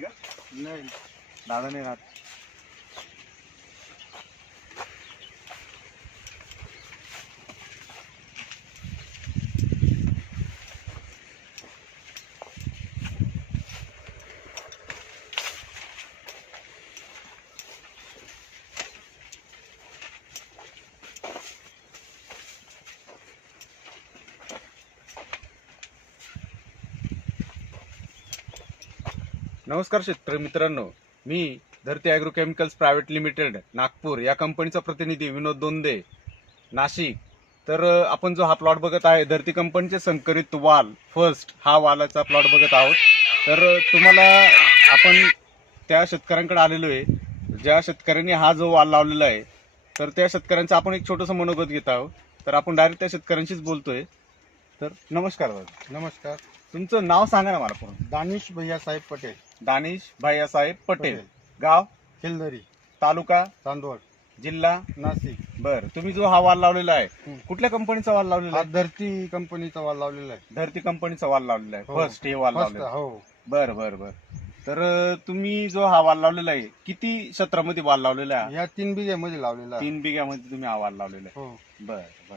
का? नाही. दादा नाही राहत. नमस्कार शेतकरी मित्रांनो. मी Dharti agro chemicals private limited Nagpur. या कंपनीचा प्रतिनिधी विनोद दोंदे नाशिक. तर आपण जो हा प्लॉट बघत आहे धरती कंपनीचे संकरित वाल फर्स्ट हा वालाचा प्लॉट बघत आहोत. तर तुम्हाला आपण त्या शेतकऱ्यांकडे आलेलो आहे. ज्या शेतकऱ्यांनी हा जो वाल लावलेला आहे तर त्या शेतकऱ्यांचं आपण एक छोटंसं मनोगत घेत आहोत. तर आपण डायरेक्ट त्या शेतकऱ्यांशीच बोलतोय. तर नमस्कार दादा. नमस्कार. तुमचं नाव सांगा ना मला पूर्ण. दानिश भैया साहेब पटेल. दानिश भाईसाहेब पटेल. गाव? खिलदरी. तालुका? चांदवड. जिल्हा? नाशिक. बर तुम्ही जो हा वाल लावलेला आहे हं. कुठल्या कंपनीचा वाल लावलेला हा आहे? धरती कंपनीचा वाल लावलेला आहे. धरती कंपनीचा वाल लावलेला आहे. हो. फर्स्ट हे वाल लावलेला हो. बर बर बर. तर अं, तुम्ही जो हा वाल लावलेला आहे किती क्षेत्रामध्ये वाल लावलेला आहे? या तीन बिघ्यामध्ये लावलेला आहे. तीन बिघ्यामध्ये तुम्ही हा वाल लावलेला हो. आहे बर बर.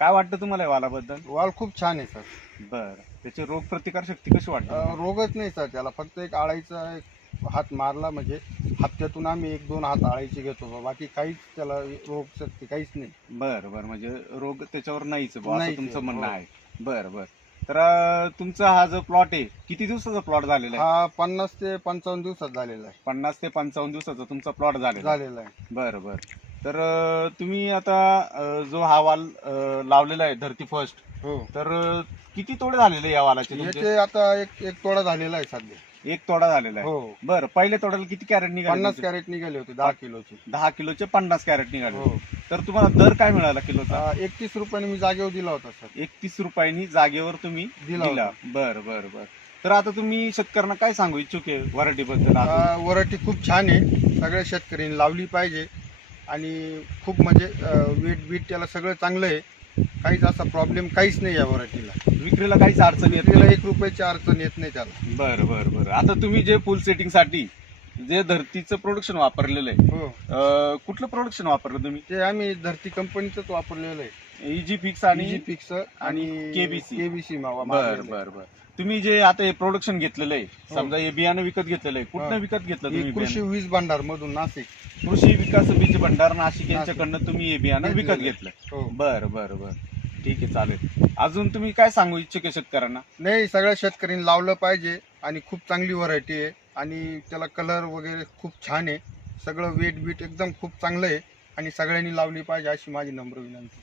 काय वाटतं तुम्हाला या वालाबद्दल? वाल खूप छान आहे सर. बर. त्याची रोग प्रतिकार शक्ती कशी वाटते? अं, रोगच नाही सर. त्याला फक्त एक आळायचा एक हात मारला म्हणजे हप्त्यातून आम्ही एक दोन हात आळायचे घेतो बा. बाकी काहीच त्याला रोग शक्ती काहीच नाही. बर बर. म्हणजे रोग त्याच्यावर नाहीच बुवा, असं नाहीच तुमचं म्हणणं हो. आहे. बर बर. तर अं, तुमचा हा जो प्लॉट आहे किती दिवसाचा प्लॉट झालेला आहे? हा पन्नास ते पंचावन्न दिवसात झालेला आहे. पन्नास ते पंचावन्न दिवसाचा तुमचा प्लॉट झालेला आहे. झालेला आहे. बर बर. तर तुम्ही आता अं, जो हा वाल अं, लावलेला आहे धरती फर्स्ट हो. तर अं, किती तोडे झालेले या वालाचे तुमचे? याचे आता एक एक तोडा झालेला आहे सध्या. एक तोडा झालेला आहे. हो. बर पहिले तोड्याला किती कॅरेट निघाले पन्नास तुमचे? कॅरेट निघाले होते दहा किलोचे. दहा किलोचे पन्नास कॅरेट निघाले. हो. तर तुम्हाला दर काय मिळाला किलोचा? एकतीस रुपयाने मी जागेवर दिला होता सर. एकतीस रुपयांनी जागेवर तुम्ही दिला. बर बर बर. तर आता तुम्ही शेतकऱ्यांना काय सांगू इच्छुक आहे व्हरायटी बद्दल वराठी खूप छान आहे. सगळ्या शेतकऱ्यांनी लावली पाहिजे. आणि खूप म्हणजे वेट बीट त्याला सगळं चांगलं आहे. काहीच असा प्रॉब्लेम काहीच नाही या वराठीला. विक्रीला काहीच अडचण येत नाही. एक रुपयाची अडचण येत नाही त्याला. बर बर बर. आता तुम्ही जे फुल सेटिंगसाठी जे धरतीचं प्रोडक्शन वापरलेलं आहे हो अं, कुठलं प्रोडक्शन वापरलं तुम्ही ते आम्ही धरती कंपनीचंच वापरलेलं आहे इजी फिक्स आणि आणि फिक्स आणि KBC. केबीसी बर बर बर तुम्ही जे आता हे प्रोडक्शन घेतलेलं आहे हो. समजा हे बियाणं विकत घेतलेलं आहे कुठनं हा. विकत घेतलं तुम्ही कृषी बियाणं? वीज भांडार मधून नाशिक कृषी विकास बीज भंडार नाशिक यांच्याकडनं तुम्ही हे बियाणं विकत घेतलेलं. घेतलं हो बर बर बर ठीक आहे चालेल. अजून तुम्ही काय सांगू इच्छुक शेतकऱ्यांना? नाही सगळ्या शेतकऱ्यांनी लावलं पाहिजे आणि खूप चांगली व्हरायटी आहे आणि त्याला कलर वगैरे खूप छान आहे. सगळं वेट बीट एकदम खूप चांगलं आहे आणि सगळ्यांनी लावली पाहिजे अशी माझी नम्र विनंती.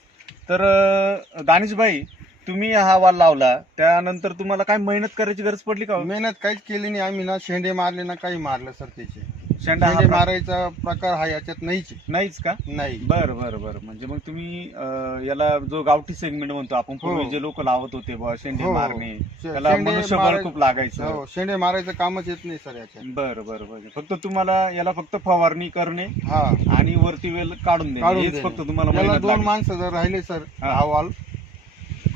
तर अं, दानिशभाई तुम्ही हा वाल लावला त्यानंतर तुम्हाला काय मेहनत करायची गरज पडली का हो? मेहनत काहीच केली नाही. आम्ही ना शेंडे मारले ना काही मारलं सर त्याचे. शेंडा हा मारायचा प्रकार हा याच्यात नाहीच आहे. नाहीच का नाही बर बर बर म्हणजे मग तुम्ही अं, याला जो गावठी सेगमेंट म्हणतो आपण पूर्वी हो. जे लोक लावत होते बुवा शेंडे हो. मारणे शे- त्याला शेंडे मनुष्यबळ माराय- खूप लागायचं हो शेंडे मारायचं कामच येत नाही सर याच्यात बर बर बर फक्त तुम्हाला याला फक्त फवारणी करणे हा आणि वरती वेल काढून देणे काढून हेच देणे. फक्त तुम्हाला याला मेहनत दोन लागेल. माणसं जर राहिले सर हा. हा वाल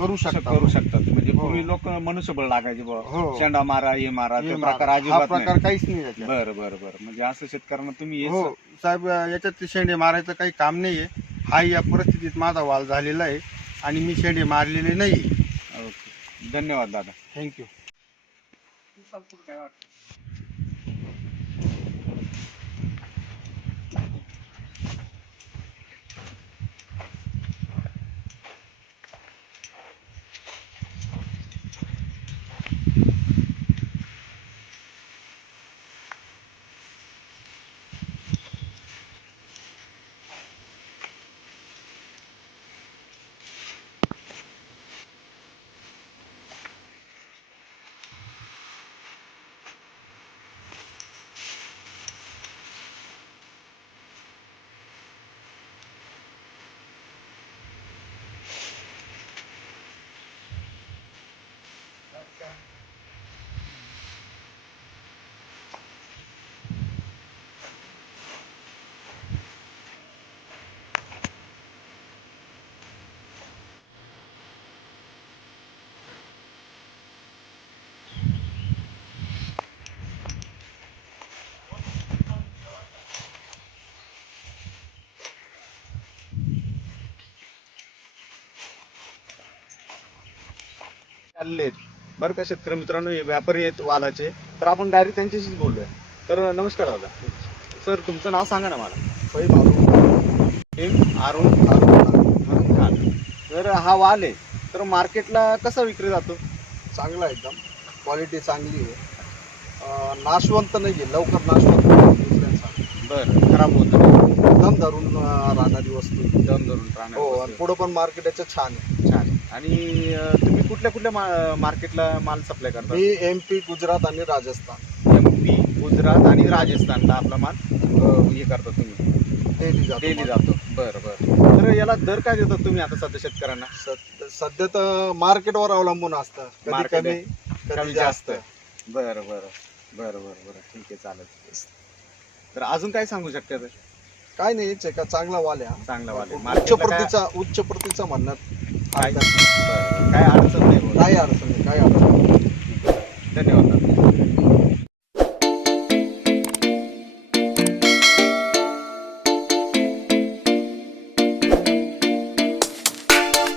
करू शकता. करू शकतात म्हणजे हो. पूर्वी लोक मनुष्यबळ लागायचे बुवा. हो. शेंडा मारा हे मारा हे ते मारा. प्रकार हा अजिबात प्रकार नाही काहीच नाही याच्यात. बर बर बर. म्हणजे असं शेतकऱ्यांना तुम्ही हे हो. साहेब याच्यात ते शेंडे मारायचं काही काम नाहीये. हा या परिस्थितीत माझा वाल झालेला आहे आणि मी शेंडे मारलेले नाही ओके. धन्यवाद दादा. थँक्यू आलेले आहेत बरं का शेतकरी मित्रांनो हे व्यापारी आहेत वालाचे. तर आपण डायरेक्ट त्यांच्याशीच बोलूया. तर नमस्कार दादा. सर तुमचं नाव सांगा ना मला. एम अरुण अरुण खान. तर हा वाल आहे. तर मार्केटला कसा विक्री जातो? चांगला आहे एकदम. क्वालिटी चांगली आहे. नाशवंत नाही आहे. लवकर नाशवंत नाही बरं खराब होत. नाही दम धरून अं, राहणारी वस्तू. आहे. दम धरून राहणार हो आणि वस्तू. पुढं पण मार्केट याचं छान आहे. छान आणि तुम्ही कुठल्या कुठल्या मा- मार्केटला माल सप्लाय करता? मी एम पी गुजरात आणि राजस्थान. एम पी गुजरात आणि राजस्थानला आपला माल हे करता तुम्ही. डेली जातो डेली. जातो. बरं बरं. तर याला दर काय देतात तुम्ही आता सध्या शेतकऱ्यांना? सद- सध्या तर मार्केटवर अवलंबून असतं. कधी Market कमी. कधी जास्त. जास्त. बरं बरं. बरं बरं बरं. ठीक आहे चालेल. तर अजून काय सांगू शकता तर? काय नाही चांगला वाल आहे हा. चांगला वाले उच्च मार्केटला काय? प्रतीचा उच्च प्रतीचा म्हणण्यात 拍一下对该压的正面不该压的正面该压